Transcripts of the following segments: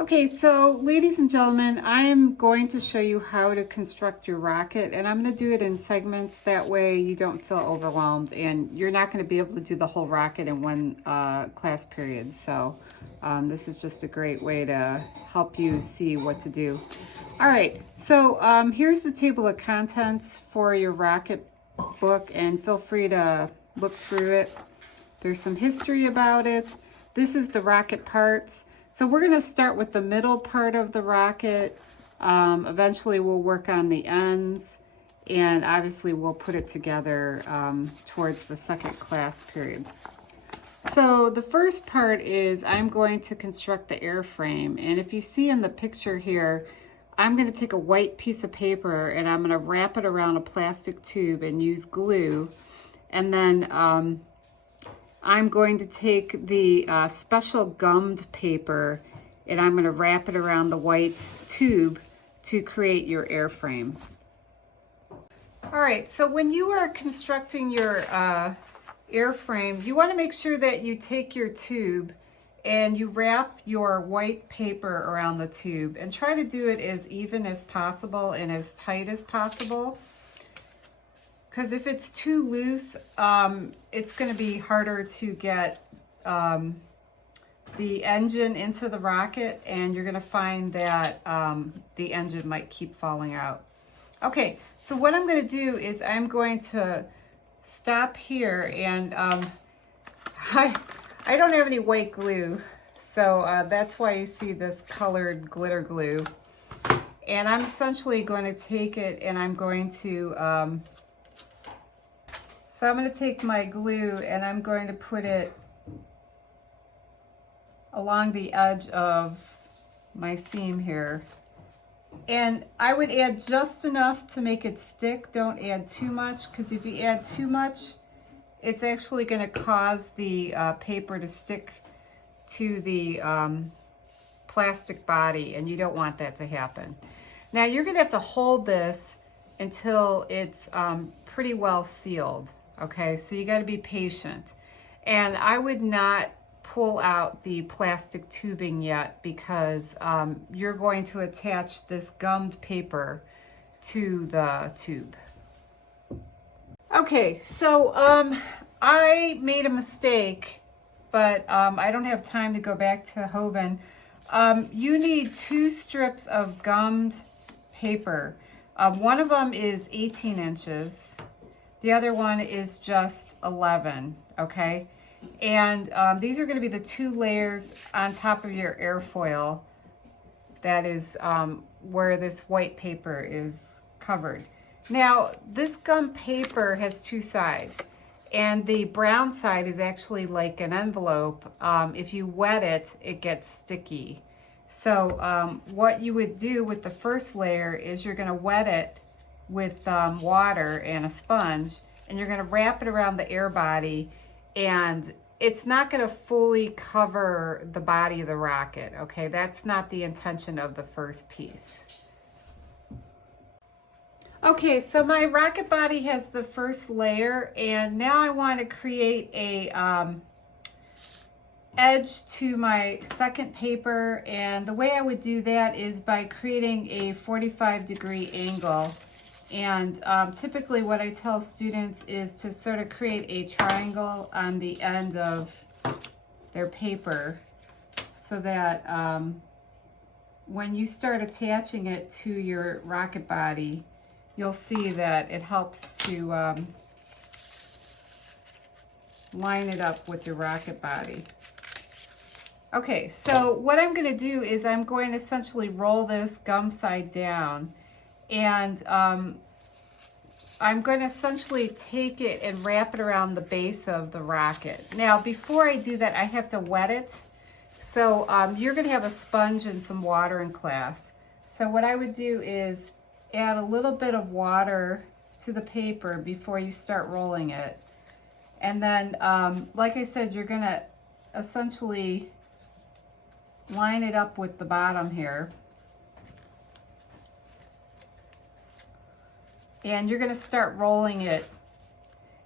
Okay, so ladies and gentlemen, I'm going to show you how to construct your rocket, and I'm going to do it in segments. That way you don't feel overwhelmed, and you're not going to be able to do the whole rocket in one class period. So this is just a great way to help you see what to do. All right, so here's the table of contents for your rocket book, and feel free to look through it. There's some history about it. This is the rocket parts. So we're going to start with the middle part of the rocket. Eventually we'll work on the ends, and obviously we'll put it together towards the second class period. So the first part is I'm going to construct the airframe, and if you see in the picture here, I'm going to take a white piece of paper and I'm going to wrap it around a plastic tube and use glue, and then I'm going to take the special gummed paper and I'm going to wrap it around the white tube to create your airframe. All right, so when you are constructing your airframe, you want to make sure that you take your tube and you wrap your white paper around the tube, and try to do it as even as possible and as tight as possible. Because if it's too loose, it's going to be harder to get the engine into the rocket, and you're going to find that the engine might keep falling out. Okay, so what I'm going to do is I'm going to stop here, and I don't have any white glue, so that's why you see this colored glitter glue. And I'm essentially going to take it and I'm going to so I'm going to take my glue and I'm going to put it along the edge of my seam here. And I would add just enough to make it stick. Don't add too much, because if you add too much, it's actually going to cause the paper to stick to the plastic body, and you don't want that to happen. Now you're going to have to hold this until it's pretty well sealed. Okay, so you got to be patient. And I would not pull out the plastic tubing yet, because you're going to attach this gummed paper to the tube. Okay, so I made a mistake, but I don't have time to go back to Hoban. You need 2 strips of gummed paper. One of them is 18 inches. The other one is just 11, okay? And these are going to be the 2 layers on top of your airfoil. That is where this white paper is covered. Now, this gum paper has 2 sides, and the brown side is actually like an envelope. If you wet it, it gets sticky. So what you would do with the first layer is you're going to wet it with water and a sponge, and you're going to wrap it around the air body, and it's not going to fully cover the body of the rocket, okay? That's not the intention of the first piece. Okay, so my rocket body has the first layer, and now I want to create a edge to my second paper, and the way I would do that is by creating a 45-degree angle. And typically what I tell students is to sort of create a triangle on the end of their paper, so that when you start attaching it to your rocket body, you'll see that it helps to line it up with your rocket body. Okay, so what I'm going to do is I'm going to essentially roll this gum side down, and I'm going to essentially take it and wrap it around the base of the rocket. Now, before I do that, I have to wet it. So you're going to have a sponge and some water in class. So what I would do is add a little bit of water to the paper before you start rolling it. And then, like I said, you're going to essentially line it up with the bottom here. And you're going to start rolling it,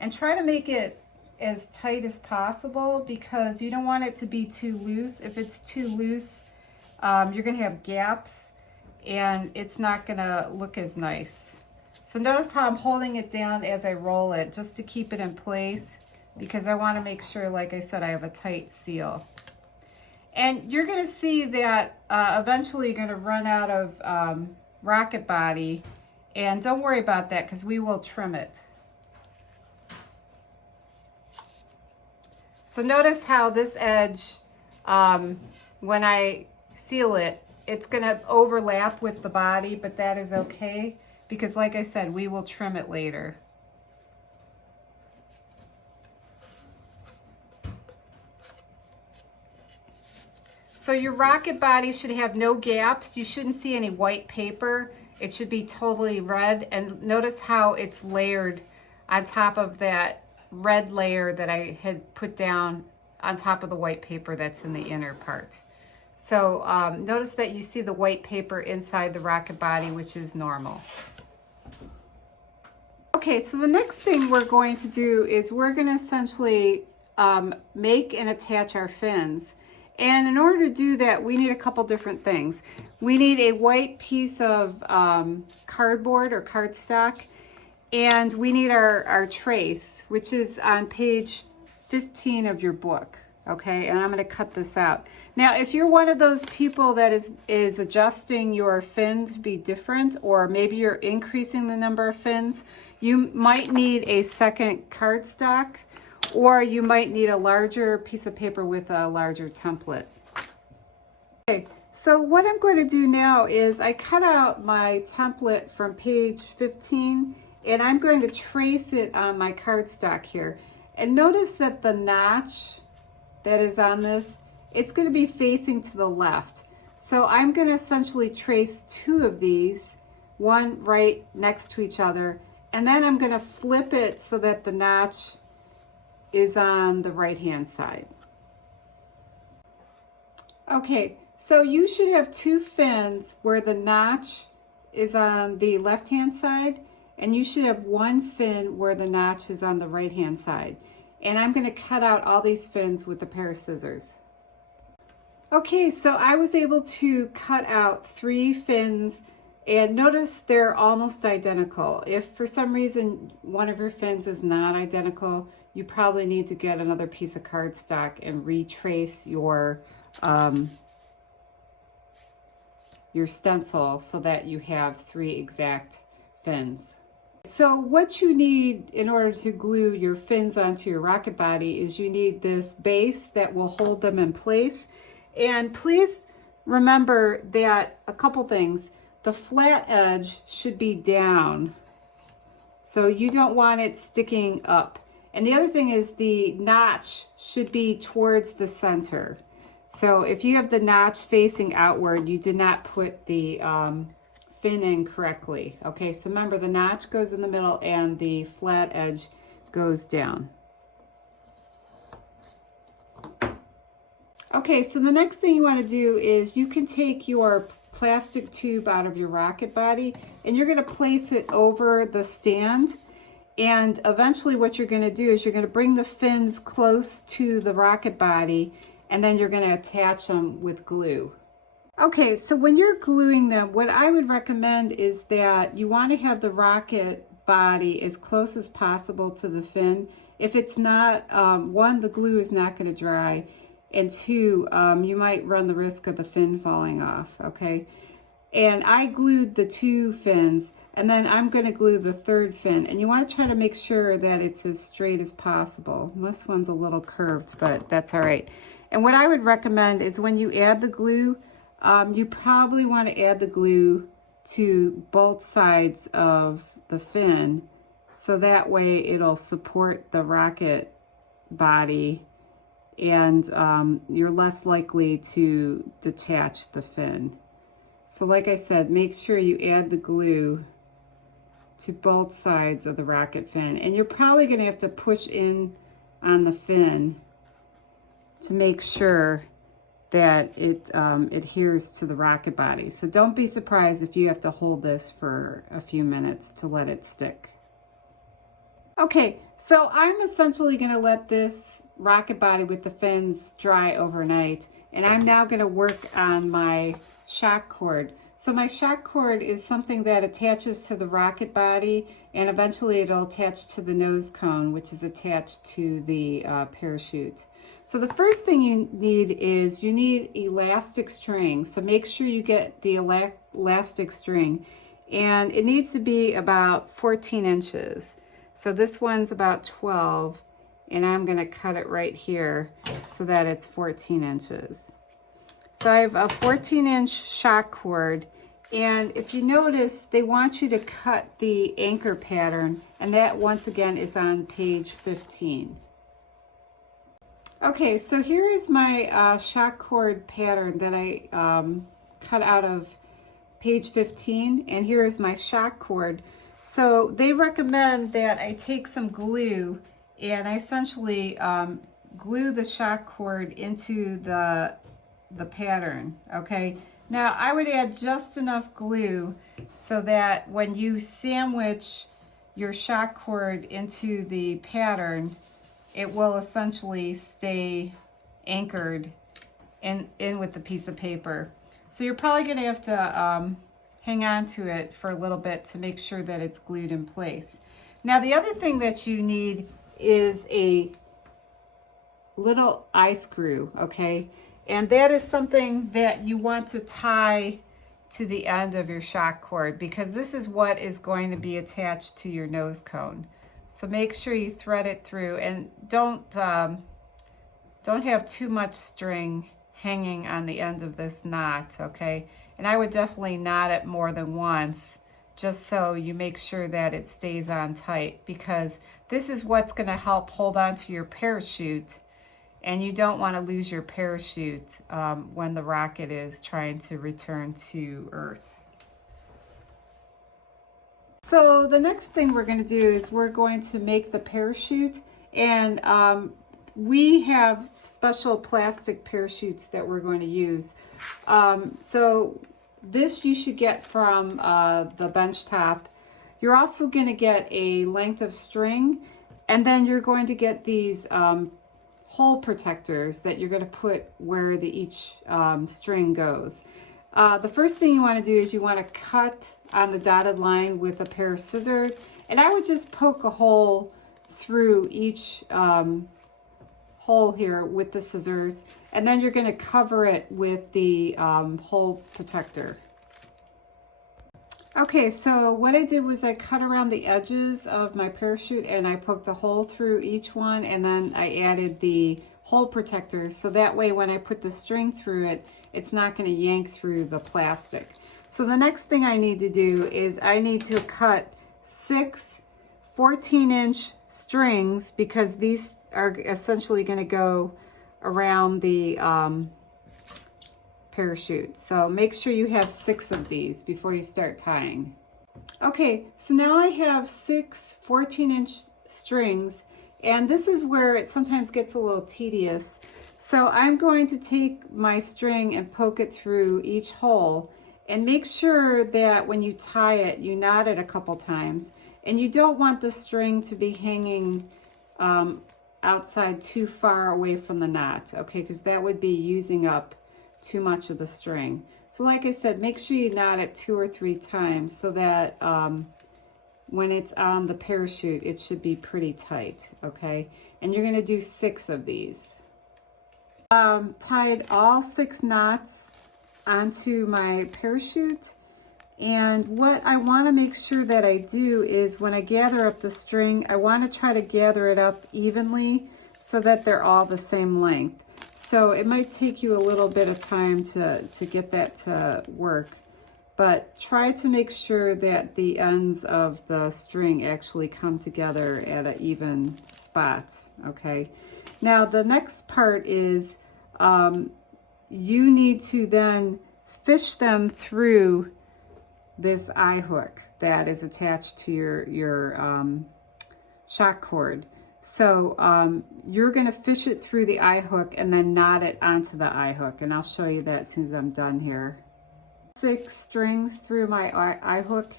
and try to make it as tight as possible, because you don't want it to be too loose. If it's too loose, you're going to have gaps and it's not going to look as nice. So notice how I'm holding it down as I roll it just to keep it in place, because I want to make sure, like I said, I have a tight seal. And you're going to see that eventually you're going to run out of rocket body, and don't worry about that because we will trim it. So notice how this edge, when I seal it, it's going to overlap with the body, but that is okay because, like I said, we will trim it later. So your rocket body should have no gaps. You shouldn't see any white paper. It should be totally red. And notice how it's layered on top of that red layer that I had put down on top of the white paper that's in the inner part. So notice that you see the white paper inside the rocket body, which is normal. Okay, so the next thing we're going to do is we're going to essentially make and attach our fins. And in order to do that, we need a couple different things. We need a white piece of cardboard or cardstock, and we need our trace, which is on page 15 of your book. Okay, and I'm going to cut this out. Now, if you're one of those people that is adjusting your fin to be different, or maybe you're increasing the number of fins, you might need a second cardstock, or you might need a larger piece of paper with a larger template. Okay, so what I'm going to do now is I cut out my template from page 15, and I'm going to trace it on my cardstock here. And notice that the notch that is on this, it's going to be facing to the left. So I'm going to essentially trace two of these, one right next to each other, and then I'm going to flip it so that the notch is on the right hand side. Okay, so you should have two fins where the notch is on the left hand side, and you should have one fin where the notch is on the right hand side. And I'm going to cut out all these fins with a pair of scissors. Okay, so I was able to cut out 3 fins, and notice they're almost identical. If for some reason one of your fins is not identical, you probably need to get another piece of cardstock and retrace your stencil so that you have 3 exact fins. So what you need in order to glue your fins onto your rocket body is you need this base that will hold them in place. And please remember that a couple things. The flat edge should be down, so you don't want it sticking up. And the other thing is the notch should be towards the center. So if you have the notch facing outward, you did not put the fin in correctly. Okay, so remember the notch goes in the middle and the flat edge goes down. Okay, so the next thing you want to do is you can take your plastic tube out of your rocket body and you're going to place it over the stand. And eventually what you're going to do is you're going to bring the fins close to the rocket body, and then you're going to attach them with glue. Okay, so when you're gluing them, what I would recommend is that you want to have the rocket body as close as possible to the fin. If it's not, one, the glue is not going to dry, and two, you might run the risk of the fin falling off, okay? And I glued the 2 fins, and then I'm going to glue the 3rd fin, and you want to try to make sure that it's as straight as possible. This one's a little curved, but that's all right. And what I would recommend is when you add the glue, you probably want to add the glue to both sides of the fin, so that way it'll support the rocket body, and you're less likely to detach the fin. So like I said, make sure you add the glue to both sides of the rocket fin, and you're probably going to have to push in on the fin to make sure that it adheres to the rocket body. So don't be surprised if you have to hold this for a few minutes to let it stick. Okay, so I'm essentially going to let this rocket body with the fins dry overnight, And I'm now going to work on my shock cord. So my shock cord is something that attaches to the rocket body, and eventually it'll attach to the nose cone, which is attached to the parachute. So the first thing you need is you need elastic string. So make sure you get the elastic string, and it needs to be about 14 inches. So this one's about 12, and I'm going to cut it right here so that it's 14 inches. So I have a 14-inch shock cord, and if you notice, they want you to cut the anchor pattern, and that once again is on page 15. Okay, so here is my shock cord pattern that I cut out of page 15, and here is my shock cord. So they recommend that I take some glue and I essentially glue the shock cord into the pattern, okay? Now I would add just enough glue so that when you sandwich your shock cord into the pattern, it will essentially stay anchored in with the piece of paper. So you're probably gonna have to hang on to it for a little bit to make sure that it's glued in place. Now the other thing that you need is a little eye screw, okay? And that is something that you want to tie to the end of your shock cord, because this is what is going to be attached to your nose cone. So make sure you thread it through, and don't have too much string hanging on the end of this knot, okay? And I would definitely knot it more than once, just so you make sure that it stays on tight, because this is what's going to help hold on to your parachute, and you don't want to lose your parachute when the rocket is trying to return to Earth. So the next thing we're going to do is we're going to make the parachute, and we have special plastic parachutes that we're going to use. So this you should get from the bench top. You're also going to get a length of string, and then you're going to get these hole protectors that you're going to put where each string goes. The first thing you want to do is you want to cut on the dotted line with a pair of scissors, and I would just poke a hole through each hole here with the scissors, and then you're going to cover it with the hole protector. Okay, so what I did was I cut around the edges of my parachute and I poked a hole through each one, and then I added the hole protector, so that way when I put the string through it, it's not going to yank through the plastic. So the next thing I need to do is I need to cut 6 14-inch strings, because these are essentially going to go around the parachute. So make sure you have 6 of these before you start tying. Okay, so now I have 6 14-inch strings, and this is where it sometimes gets a little tedious. So I'm going to take my string and poke it through each hole, and make sure that when you tie it, you knot it a couple times, and you don't want the string to be hanging outside too far away from the knot, okay, because that would be using up too much of the string. So like I said, make sure you knot it 2 or 3 times so that when it's on the parachute, it should be pretty tight, okay? And you're going to do 6 of these. Tied all 6 knots onto my parachute, and what I want to make sure that I do is when I gather up the string, I want to try to gather it up evenly so that they're all the same length. So it might take you a little bit of time to get that to work, but try to make sure that the ends of the string actually come together at an even spot, okay? Now the next part is you need to then fish them through this eye hook that is attached to your shock cord. So you're going to fish it through the eye hook and then knot it onto the eye hook, and I'll show you that as soon as I'm done here. 6 strings through my eye hook,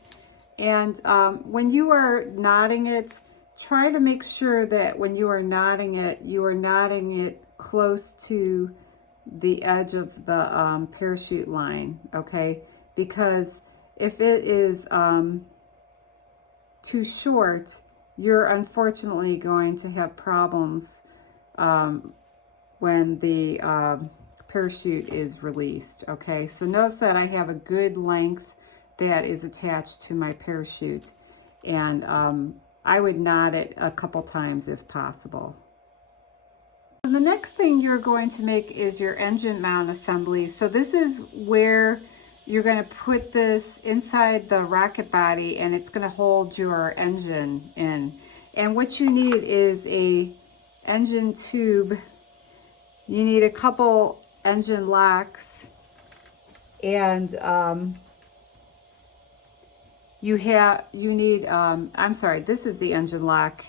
and when you are knotting it, try to make sure that when you are knotting it close to the edge of the parachute line, okay? Because if it is too short, you're unfortunately going to have problems when the parachute is released, okay? So notice that I have a good length that is attached to my parachute, and I would knot it a couple times if possible. And the next thing you're going to make is your engine mount assembly. So this is where you're going to put this inside the rocket body, and it's going to hold your engine in. And what you need is a engine tube. You need a couple engine locks, and you need I'm sorry, this is the engine lock,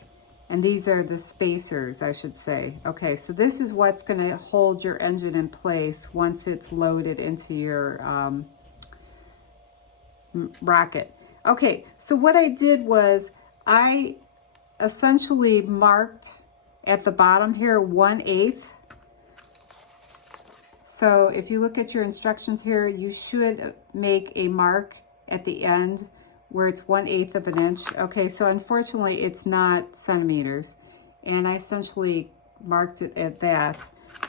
and these are the spacers, I should say. Okay, so this is what's going to hold your engine in place once it's loaded into your rocket. Okay, so what I did was I essentially marked at the bottom here 1/8. So if you look at your instructions here, you should make a mark at the end where it's 1/8 of an inch. Okay, so unfortunately it's not centimeters, and I essentially marked it at that.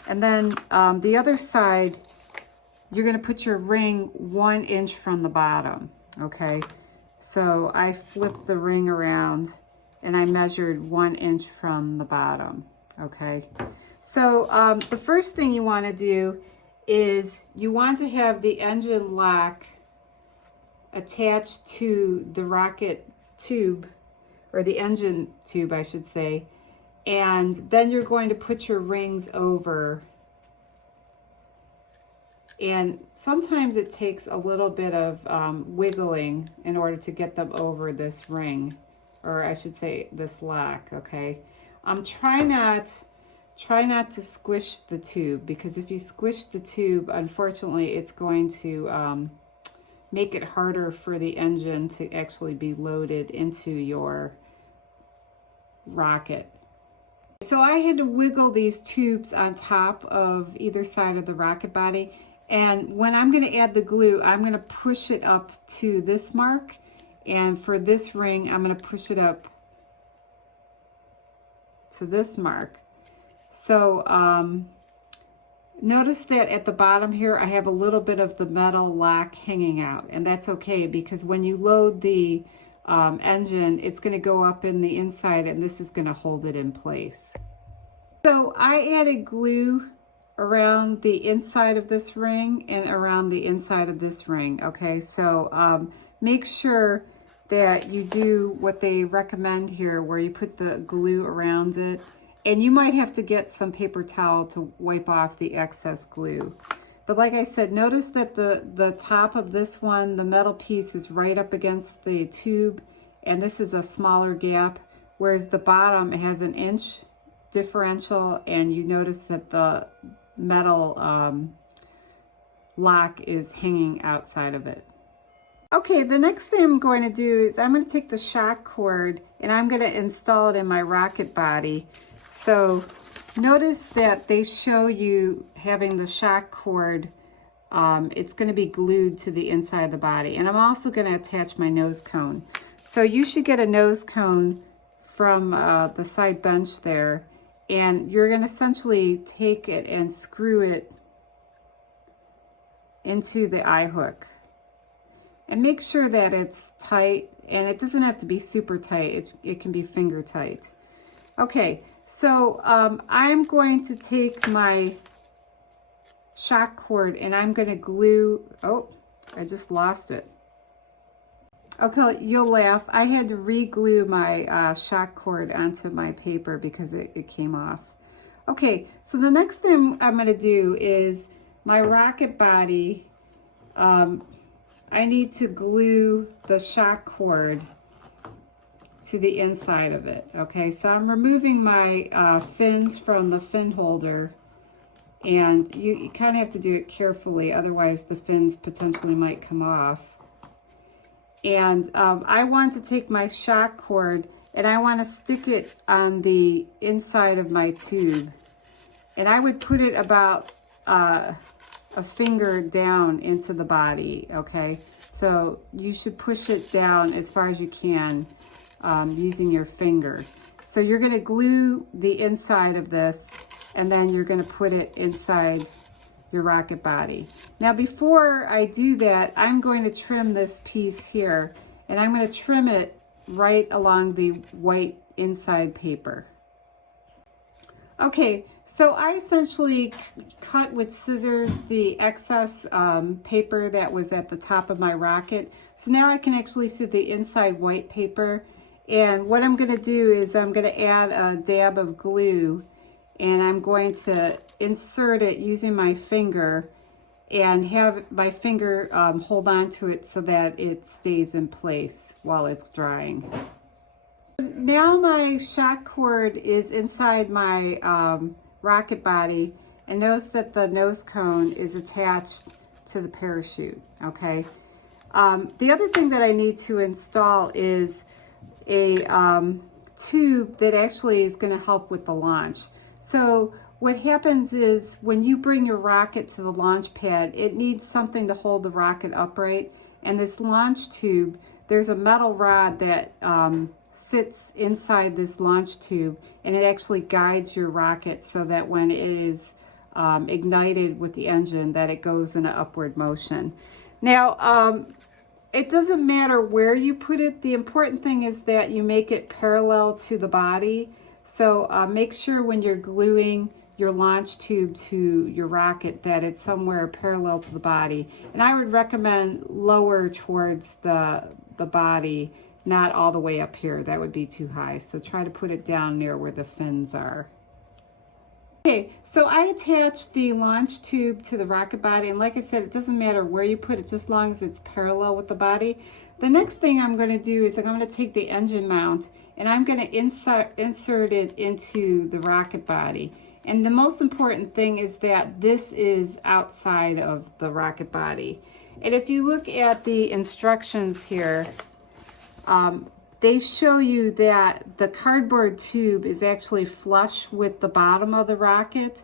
And then the other side, you're going to put your ring 1 inch from the bottom. Okay, so I flipped the ring around and I measured 1 inch from the bottom. Okay, so the first thing you want to do is you want to have the engine lock attached to the rocket tube, or the engine tube, I should say, and then you're going to put your rings over. And sometimes it takes a little bit of wiggling in order to get them over this ring, or I should say this lock, okay? Try not to squish the tube, because if you squish the tube, unfortunately, it's going to make it harder for the engine to actually be loaded into your rocket. So I had to wiggle these tubes on top of either side of the rocket body. And when I'm going to add the glue, I'm going to push it up to this mark. And for this ring, I'm going to push it up to this mark. So notice that at the bottom here, I have a little bit of the metal lock hanging out. And that's okay, because when you load the engine, it's going to go up in the inside, and this is going to hold it in place. So I added glue around the inside of this ring and around the inside of this ring. Okay, so make sure that you do what they recommend here, where you put the glue around it, and you might have to get some paper towel to wipe off the excess glue. But like I said, notice that the top of this one, the metal piece, is right up against the tube, and this is a smaller gap, whereas the bottom, it has 1 inch differential, and you notice that the metal lock is hanging outside of it. Okay, the next thing I'm going to do is I'm going to take the shock cord and I'm going to install it in my rocket body. So notice that they show you having the shock cord, it's going to be glued to the inside of the body. And I'm also going to attach my nose cone. So you should get a nose cone from the side bench there. And you're going to essentially take it and screw it into the eye hook. And make sure that it's tight, and it doesn't have to be super tight. It can be finger tight. Okay, so I'm going to take my shock cord and I'm going to glue, oh, I just lost it. Okay, you'll laugh. I had to re-glue my shock cord onto my paper because it came off. Okay, so the next thing I'm going to do is my rocket body. I need to glue the shock cord to the inside of it. Okay, so I'm removing my fins from the fin holder, and you kind of have to do it carefully, otherwise the fins potentially might come off. And I want to take my shock cord and I want to stick it on the inside of my tube. And I would put it about a finger down into the body, okay? So you should push it down as far as you can using your finger. So you're gonna glue the inside of this, and then you're gonna put it inside your rocket body. Now before I do that, I'm going to trim this piece here, and I'm gonna trim it right along the white inside paper. Okay, so I essentially cut with scissors the excess paper that was at the top of my rocket. So now I can actually see the inside white paper. And what I'm gonna do is I'm gonna add a dab of glue, and I'm going to insert it using my finger and have my finger hold on to it so that it stays in place while it's drying. Now my shock cord is inside my rocket body, and notice that the nose cone is attached to the parachute, okay? The other thing that I need to install is a tube that actually is going to help with the launch. So what happens is when you bring your rocket to the launch pad, it needs something to hold the rocket upright, and this launch tube, there's a metal rod that sits inside this launch tube, and it actually guides your rocket so that when it is ignited with the engine, that it goes in an upward motion. Now, it doesn't matter where you put it. The important thing is that you make it parallel to the body. So make sure when you're gluing your launch tube to your rocket that it's somewhere parallel to the body. And I would recommend lower towards the body, not all the way up here. That would be too high. So try to put it down near where the fins are. Okay, so I attached the launch tube to the rocket body, and like I said, it doesn't matter where you put it, just as long as it's parallel with the body. The next thing I'm going to do is I'm going to take the engine mount, and I'm going to insert it into the rocket body. And the most important thing is that this is outside of the rocket body. And if you look at the instructions here, they show you that the cardboard tube is actually flush with the bottom of the rocket.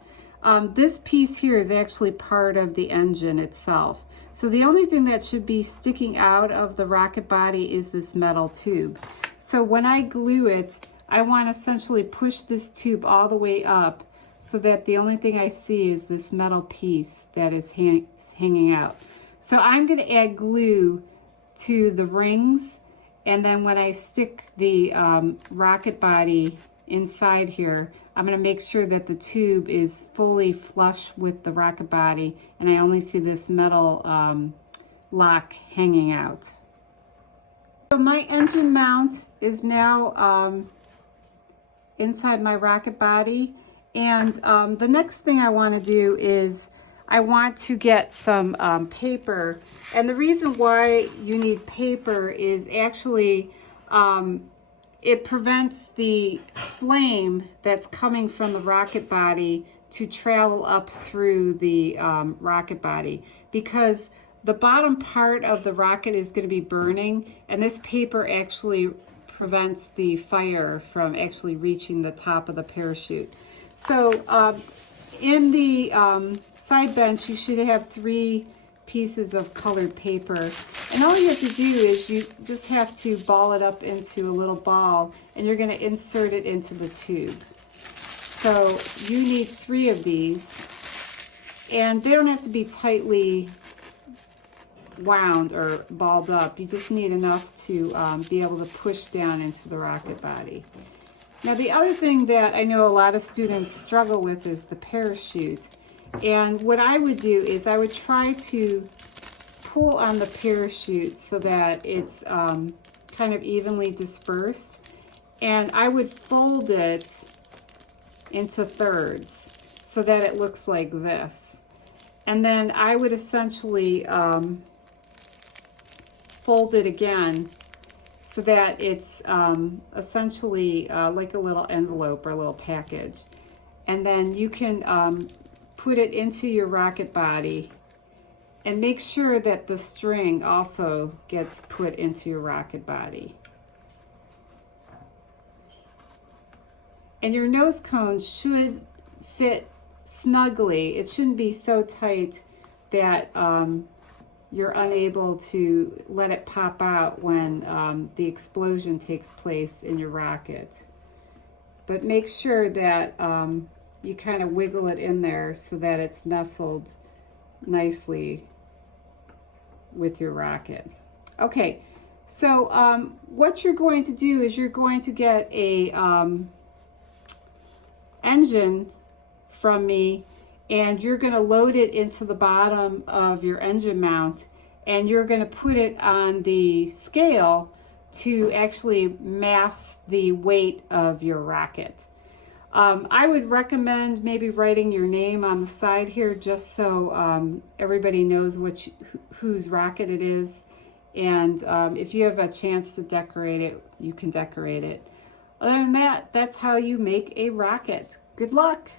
This piece here is actually part of the engine itself. So the only thing that should be sticking out of the rocket body is this metal tube. So when I glue it, I want to essentially push this tube all the way up so that the only thing I see is this metal piece that is hanging out. So I'm going to add glue to the rings, and then when I stick the rocket body inside here, I'm going to make sure that the tube is fully flush with the rocket body, and I only see this metal lock hanging out. So my engine mount is now inside my rocket body, and the next thing I want to do is I want to get some paper. And the reason why you need paper is actually it prevents the flame that's coming from the rocket body to travel up through the rocket body, because the bottom part of the rocket is going to be burning, and this paper actually prevents the fire from actually reaching the top of the parachute. So in the side bench, you should have 3 pieces of colored paper, and all you have to do is you just have to ball it up into a little ball, and you're going to insert it into the tube. So you need 3 of these, and they don't have to be tightly wound or balled up. You just need enough to be able to push down into the rocket body. Now the other thing that I know a lot of students struggle with is the parachute. And what I would do is I would try to pull on the parachute so that it's kind of evenly dispersed. And I would fold it into thirds so that it looks like this. And then I would essentially fold it again so that it's essentially like a little envelope or a little package. And then you can put it into your rocket body, and make sure that the string also gets put into your rocket body. And your nose cone should fit snugly. It shouldn't be so tight that you're unable to let it pop out when the explosion takes place in your rocket. But make sure that you kind of wiggle it in there so that it's nestled nicely with your rocket. Okay, so what you're going to do is you're going to get a engine from me, and you're going to load it into the bottom of your engine mount, and you're going to put it on the scale to actually mass the weight of your rocket. I would recommend maybe writing your name on the side here, just so everybody knows whose rocket it is. And if you have a chance to decorate it, you can decorate it. Other than that, that's how you make a rocket. Good luck!